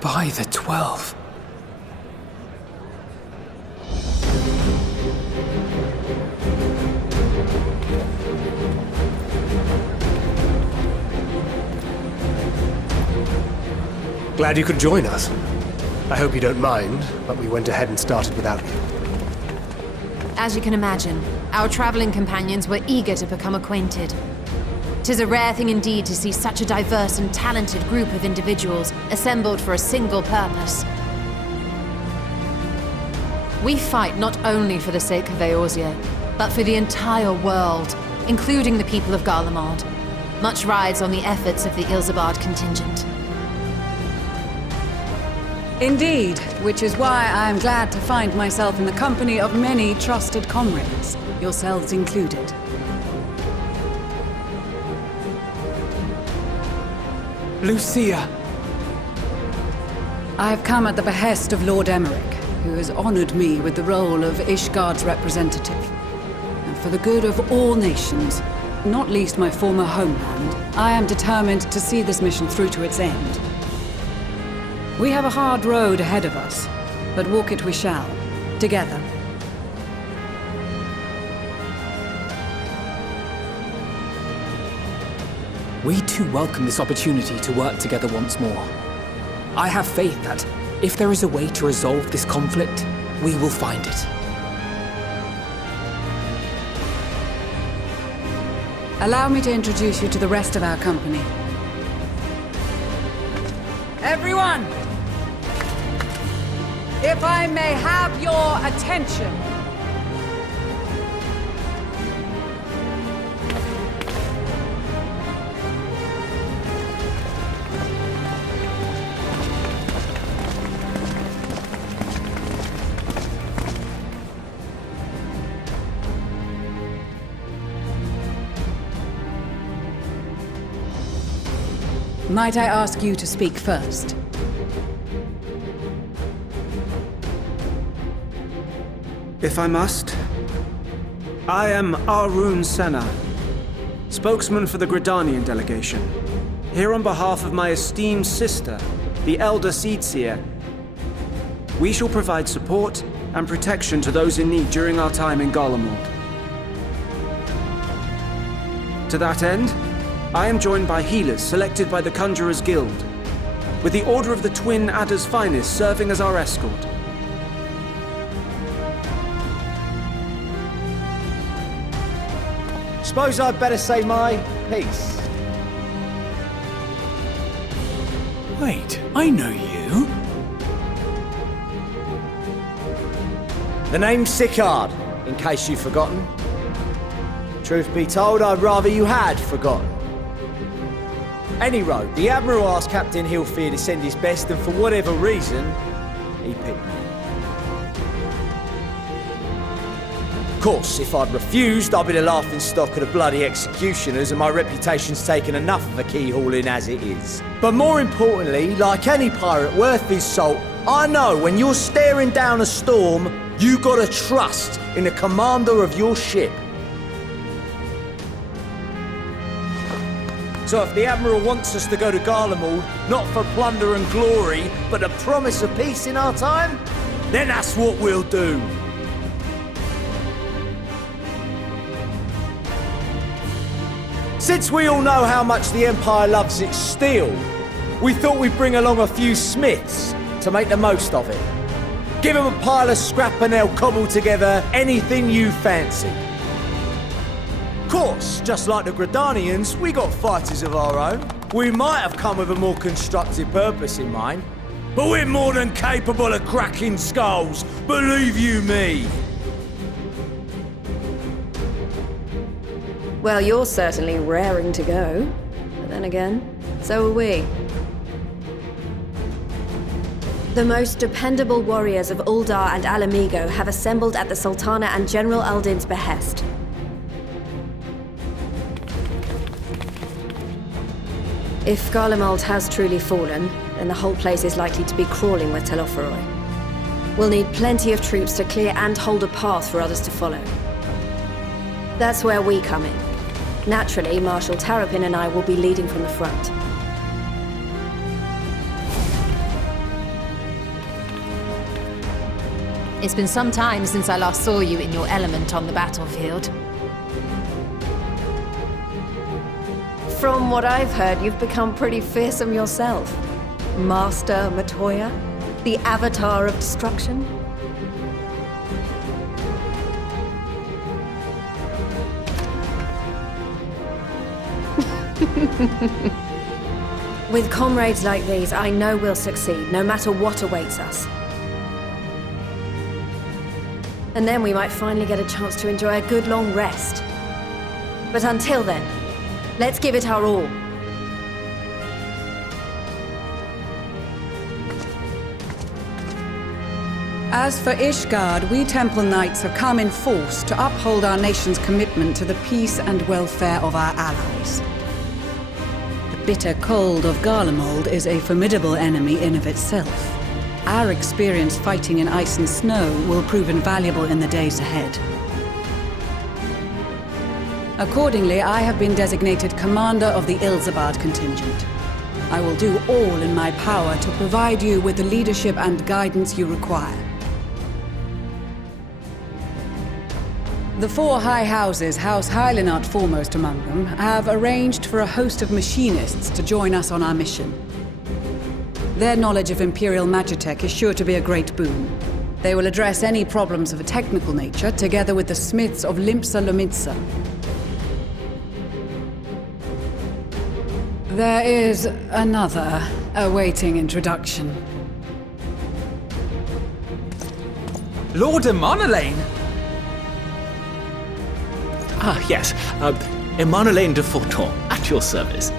By the 12. Glad you could join us. I hope you don't mind, but we went ahead and started without you. As you can imagine, our traveling companions were eager to become acquainted. 'Tis a rare thing indeed to see such a diverse and talented group of individuals assembled for a single purpose. We fight not only for the sake of Eorzea, but for the entire world, including the people of Garlemald. Much rides on the efforts of the Ilzabard contingent. Indeed, which is why I am glad to find myself in the company of many trusted comrades, yourselves included. Lucia! I have come at the behest of Lord Emmerich, who has honored me with the role of Ishgard's representative. And for the good of all nations, not least my former homeland, I am determined to see this mission through to its end. We have a hard road ahead of us, but walk it we shall, together. We too welcome this opportunity to work together once more. I have faith that, if there is a way to resolve this conflict, we will find it. Allow me to introduce you to the rest of our company. Everyone! If I may have your attention. Might I ask you to speak first? If I must. I am Arun Senna, spokesman for the Gridanian delegation. Here on behalf of my esteemed sister, the Elder Seedseer. We shall provide support and protection to those in need during our time in Garlemald. To that end, I am joined by healers selected by the Conjurers Guild, with the Order of the Twin Adder's Finest serving as our escort. Suppose I'd better say my piece. Wait, I know you. The name's Sicard, in case you've forgotten. Truth be told, I'd rather you had forgotten. Any road, the Admiral asked Captain Hilfear to send his best, and for whatever reason, he picked me. Of course, if I'd refused, I'd be the laughingstock of the bloody executioners, and my reputation's taken enough of a keyhauling as it is. But more importantly, like any pirate worth his salt, I know when you're staring down a storm, you gotta trust in the commander of your ship. So if the Admiral wants us to go to Garlemald, not for plunder and glory, but the promise of peace in our time, then that's what we'll do. Since we all know how much the Empire loves its steel, we thought we'd bring along a few smiths to make the most of it. Give them a pile of scrap and they'll cobble together anything you fancy. Of course, just like the Gridanians, we got fighters of our own. We might have come with a more constructive purpose in mind, but we're more than capable of cracking skulls, believe you me. Well, you're certainly raring to go. But then again, so are we. The most dependable warriors of Uldar and Alamigo have assembled at the Sultana and General Aldin's behest. If Garlemald has truly fallen, then the whole place is likely to be crawling with Telophoroi. We'll need plenty of troops to clear and hold a path for others to follow. That's where we come in. Naturally, Marshal Tarapin and I will be leading from the front. It's been some time since I last saw you in your element on the battlefield. From what I've heard, you've become pretty fearsome yourself. Master Matoya? The Avatar of Destruction? With comrades like these, I know we'll succeed, no matter what awaits us. And then we might finally get a chance to enjoy a good long rest. But until then, let's give it our all. As for Ishgard, we Temple Knights have come in force to uphold our nation's commitment to the peace and welfare of our allies. The bitter cold of Garlemald is a formidable enemy in of itself. Our experience fighting in ice and snow will prove invaluable in the days ahead. Accordingly, I have been designated commander of the Ilzabard contingent. I will do all in my power to provide you with the leadership and guidance you require. The four high houses, House Hylinart foremost among them, have arranged for a host of machinists to join us on our mission. Their knowledge of Imperial Magitech is sure to be a great boon. They will address any problems of a technical nature, together with the smiths of Limpsa Lomitsa. There is another awaiting introduction. Lord Emanolain! Ah, yes. Emanolain de Forton, at your service.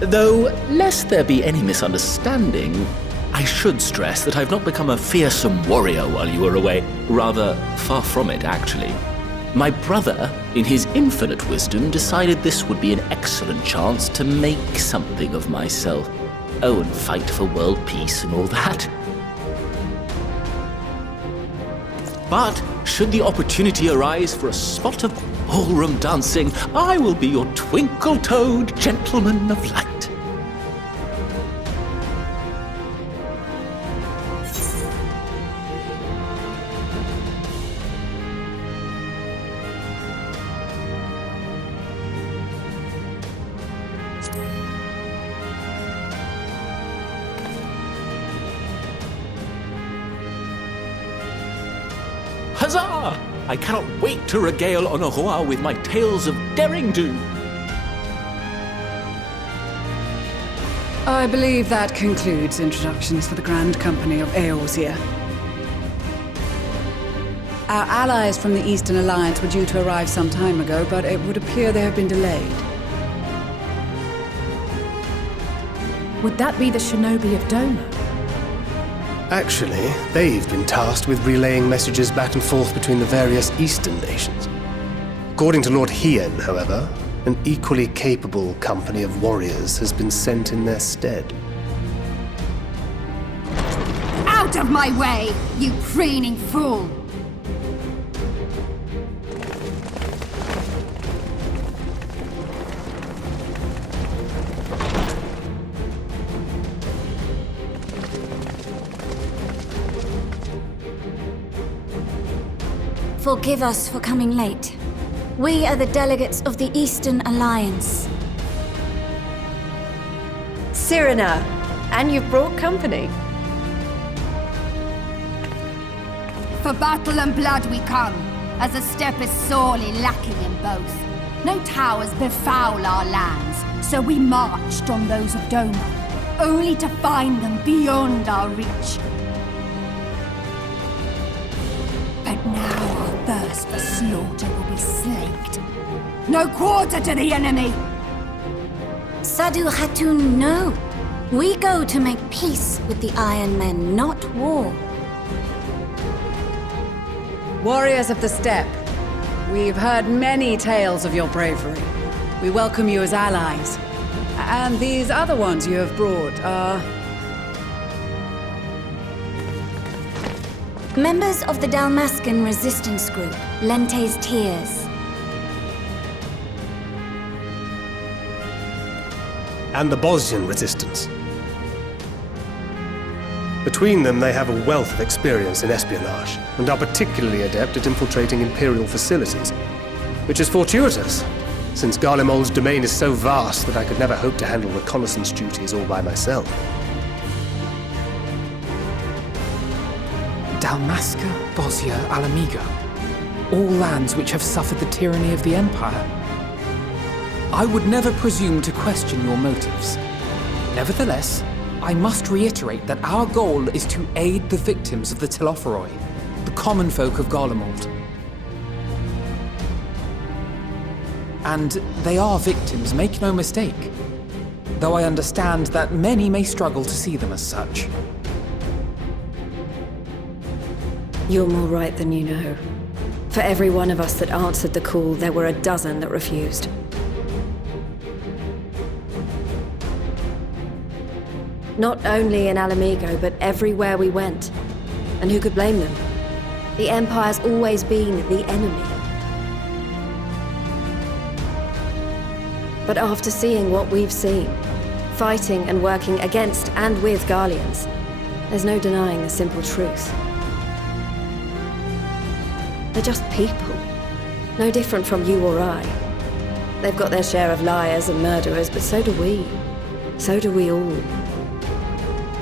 Though, lest there be any misunderstanding, I should stress that I've not become a fearsome warrior while you were away. Rather, far from it, actually. My brother, in his infinite wisdom, decided this would be an excellent chance to make something of myself. Oh, and fight for world peace and all that. But, should the opportunity arise for a spot of ballroom dancing, I will be your twinkle-toed gentleman of light. Huzzah! I cannot wait to regale Honoroa with my tales of derring-do. I believe that concludes introductions for the Grand Company of Eorzea. Our allies from the Eastern Alliance were due to arrive some time ago, but it would appear they have been delayed. Would that be the shinobi of Doma? Actually, they've been tasked with relaying messages back and forth between the various Eastern nations. According to Lord Hien, however, an equally capable company of warriors has been sent in their stead. Out of my way, you preening fool! Forgive us for coming late. We are the delegates of the Eastern Alliance. Cyrena, and you've brought company. For battle and blood we come, as a step is sorely lacking in both. No towers befoul our lands, so we marched on those of Doma, only to find them beyond our reach. But now our thirst for slaughter will be slaked. No quarter to the enemy! Sadu Hatun, no. We go to make peace with the Iron Men, not war. Warriors of the Steppe, we've heard many tales of your bravery. We welcome you as allies. And these other ones you have brought are... members of the Dalmascan resistance group, Lente's Tears. And the Bosnian resistance. Between them, they have a wealth of experience in espionage, and are particularly adept at infiltrating Imperial facilities. Which is fortuitous, since Garlemald's domain is so vast that I could never hope to handle reconnaissance duties all by myself. Dalmasca, Bosnia, Alamigo. All lands which have suffered the tyranny of the Empire. I would never presume to question your motives. Nevertheless, I must reiterate that our goal is to aid the victims of the Telophoroi, the common folk of Garlemald. And they are victims, make no mistake. Though I understand that many may struggle to see them as such. You're more right than you know. For every one of us that answered the call, there were a dozen that refused. Not only in Alamigo, but everywhere we went. And who could blame them? The Empire's always been the enemy. But after seeing what we've seen, fighting and working against and with Garleans, there's no denying the simple truth. They're just people. No different from you or I. They've got their share of liars and murderers, but so do we. So do we all.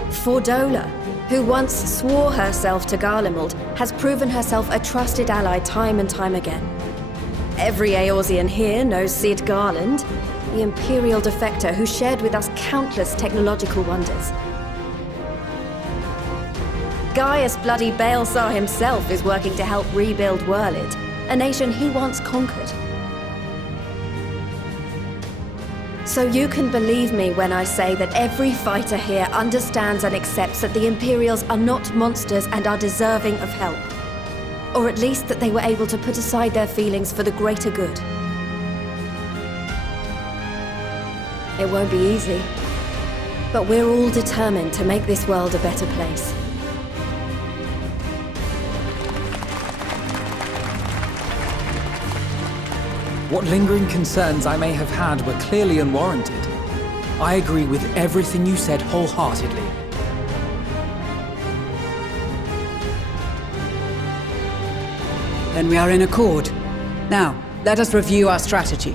Fordola, who once swore herself to Garlemald, has proven herself a trusted ally time and time again. Every Eorzean here knows Cid Garland, the Imperial defector who shared with us countless technological wonders. Gaius bloody Baelsar himself is working to help rebuild Werlid, a nation he once conquered. So you can believe me when I say that every fighter here understands and accepts that the Imperials are not monsters and are deserving of help. Or at least that they were able to put aside their feelings for the greater good. It won't be easy, but we're all determined to make this world a better place. What lingering concerns I may have had were clearly unwarranted. I agree with everything you said wholeheartedly. Then we are in accord. Now, let us review our strategy.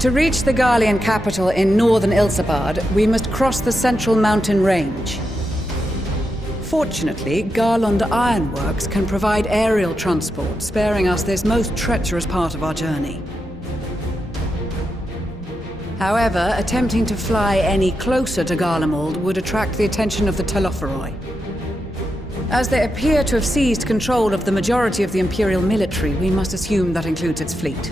To reach the Garlean capital in northern Ilsabard, we must cross the central mountain range. Fortunately, Garland Ironworks can provide aerial transport, sparing us this most treacherous part of our journey. However, attempting to fly any closer to Garlemald would attract the attention of the Telophoroi. As they appear to have seized control of the majority of the Imperial military, we must assume that includes its fleet.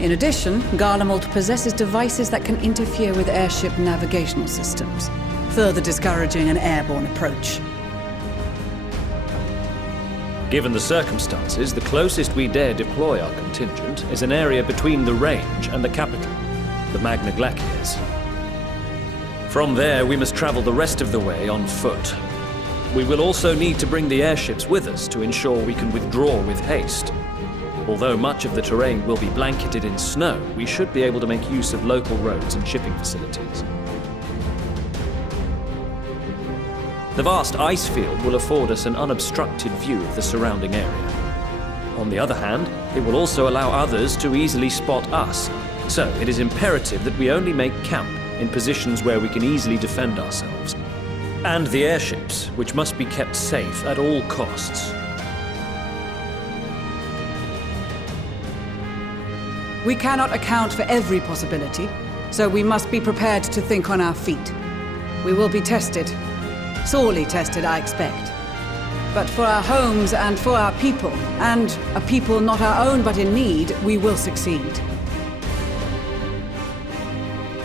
In addition, Garlemald possesses devices that can interfere with airship navigational systems, further discouraging an airborne approach. Given the circumstances, the closest we dare deploy our contingent is an area between the range and the capital, the Magna Glaciers. From there, we must travel the rest of the way on foot. We will also need to bring the airships with us to ensure we can withdraw with haste. Although much of the terrain will be blanketed in snow, we should be able to make use of local roads and shipping facilities. The vast ice field will afford us an unobstructed view of the surrounding area. On the other hand, it will also allow others to easily spot us, so it is imperative that we only make camp in positions where we can easily defend ourselves. And the airships, which must be kept safe at all costs. We cannot account for every possibility, so we must be prepared to think on our feet. We will be tested. Sorely tested, I expect. But for our homes and for our people, and a people not our own but in need, we will succeed.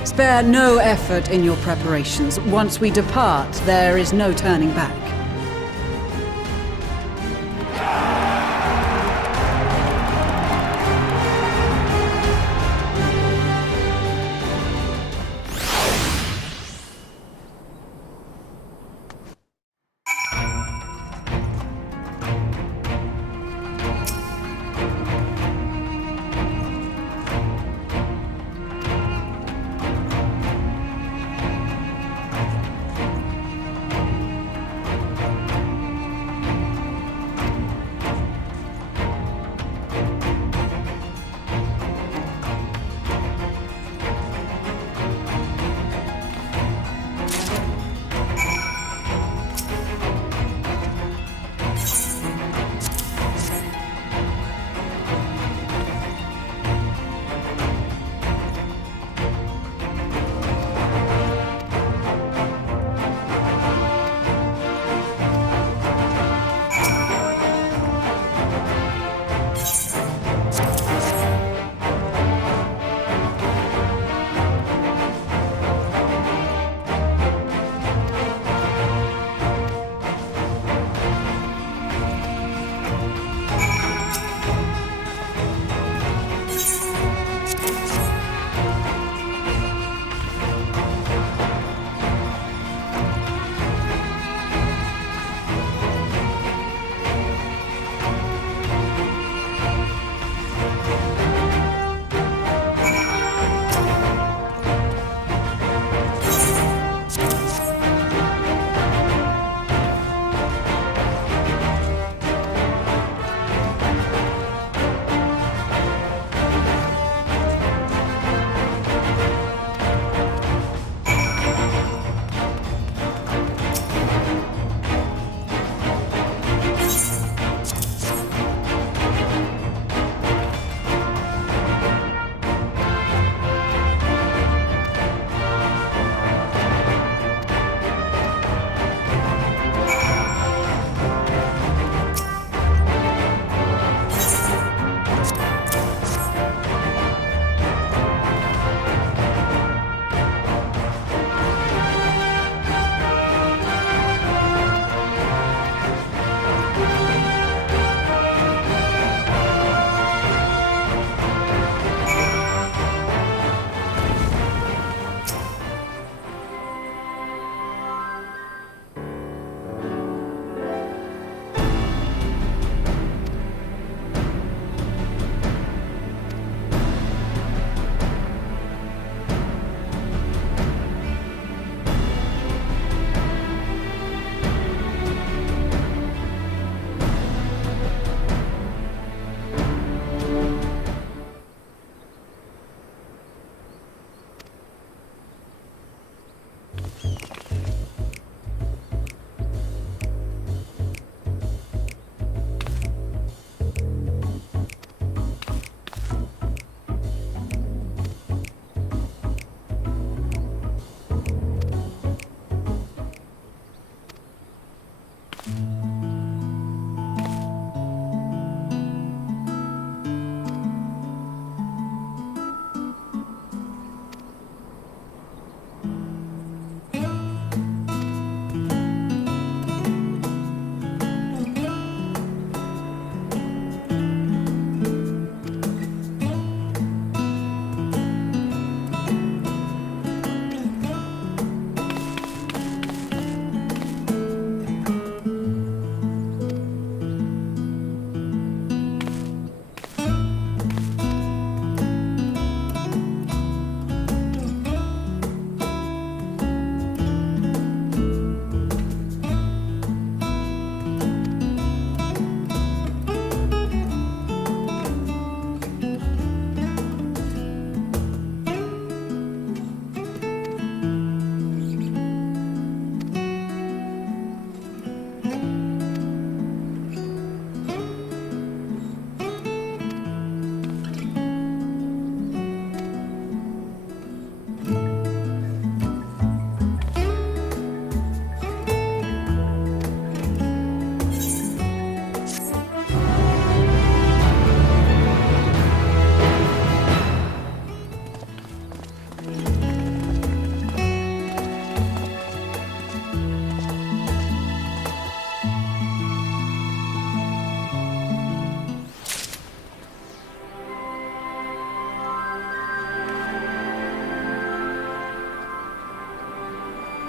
Spare no effort in your preparations. Once we depart, there is no turning back.